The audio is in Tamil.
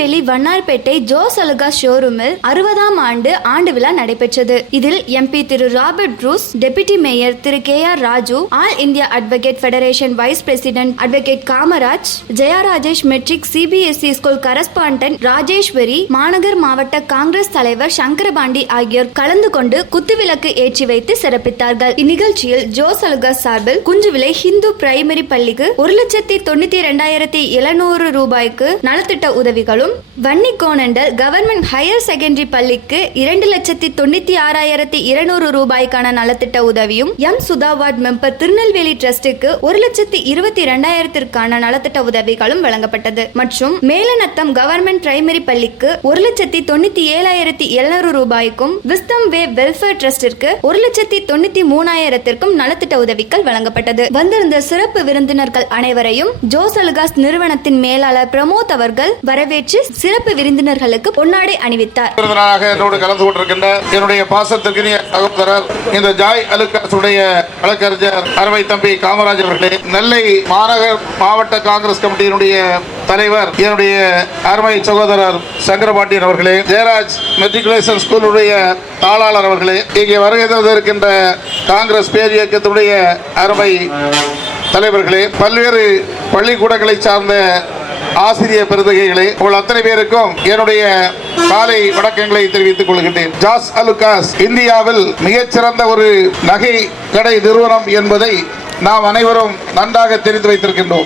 திருநெல்வேலி வண்ணார்பேட்டை ஜோஸ் அலுகா ஷோரூமில் அறுபதாம் ஆண்டு ஆண்டு விழா நடைபெற்றது. இதில் எம்பி திரு ராபர்ட் ப்ரூஸ் டெபுட்டி மேயர் திரு K R Raju all India advocate federation vice president advocate Kamaraj Jaya Rajesh matric CBSE school correspondent Rajeshwari மாநகர் மாவட்ட காங்கிரஸ் தலைவர் சங்கரபாண்டி ஆகியோர் கலந்து கொண்டு குத்துவிளக்கு ஏற்றி வைத்து சிறப்பித்தார்கள். இந்நிகழ்ச்சியில் ஜோஸ் அலுகா சார்பில் குஞ்சுவிலை ஹிந்து பிரைமரி பள்ளிக்கு ஒரு லட்சத்தி தொண்ணூத்தி இரண்டாயிரத்தி எழுநூறு ரூபாய்க்கு நலத்திட்ட உதவிகளும் மற்றும் Vanni Konandal government higher secondary பள்ளிக்கு இரண்டு லட்சத்தி தொண்ணூத்தி ஆறாயிரத்தி இருநூறு ரூபாய்க்கான நலத்திட்ட உதவியும் M Sudha ward member Tirunelveli டிரஸ்டுக்கு ஒரு லட்சத்தி இருபத்தி இரண்டாயிரத்திற்கான நலத்திட்ட உதவிகளும் வழங்கப்பட்டது. மற்றும் மேலநத்தம் கவர்மெண்ட் பிரைமரி பள்ளிக்கு ஒரு லட்சத்தி தொண்ணூத்தி ஏழாயிரத்தி எழுநூறு ரூபாய்க்கும் விஸ்டம் வே வெல்ஃபேர் டிரஸ்டிற்கு ஒரு லட்சத்தி தொண்ணூத்தி மூணாயிரத்திற்கும் நலத்திட்ட உதவிகள் வழங்கப்பட்டது. வந்திருந்த சிறப்பு விருந்தினர்கள் அனைவரையும் ஜோசலுகாஸ் நிறுவனத்தின் மேலாளர் பிரமோத் அவர்கள் வரவேற்று சிறப்பு விருந்தினர்களுக்கு பொன்னாடை அணிவித்தார். விருந்தினராக என்னோடு கலந்து கொண்டிருக்கின்ற என்னுடைய பாசத்திற்கினிய சகோதரர் இந்த ஜாய் அலுக்காசுடைய வழக்கறிஞர் அருமை தம்பி காமராஜ் அவர்களே நெல்லை மாநகர் மாவட்ட காங்கிரஸ் கமிட்டியினுடைய தலைவர் என்னுடைய அருமை சகோதரர் சங்கரபாண்டியன் அவர்களே ஜெயராஜ் மெட்ரிகுலேஷன் ஸ்கூலுடைய தாளாளர் அவர்களே இங்கே வருகை தந்திருக்கின்ற காங்கிரஸ் பேர் இயக்கத்துடைய அருமை தலைவர்களே பல்வேறு பள்ளிக்கூடங்களை சார்ந்த ஆசிரிய பிரதிகைகளை உங்கள் அத்தனை பேருக்கும் என்னுடைய காலை வணக்கங்களை தெரிவித்துக் கொள்கின்றேன். ஜாஸ் அலுகாஸ் இந்தியாவில் மிகச்சிறந்த ஒரு நகை கடை நிறுவனம் என்பதை நாம் அனைவரும் நன்றாக தெரிந்து வைத்திருக்கின்றோம்.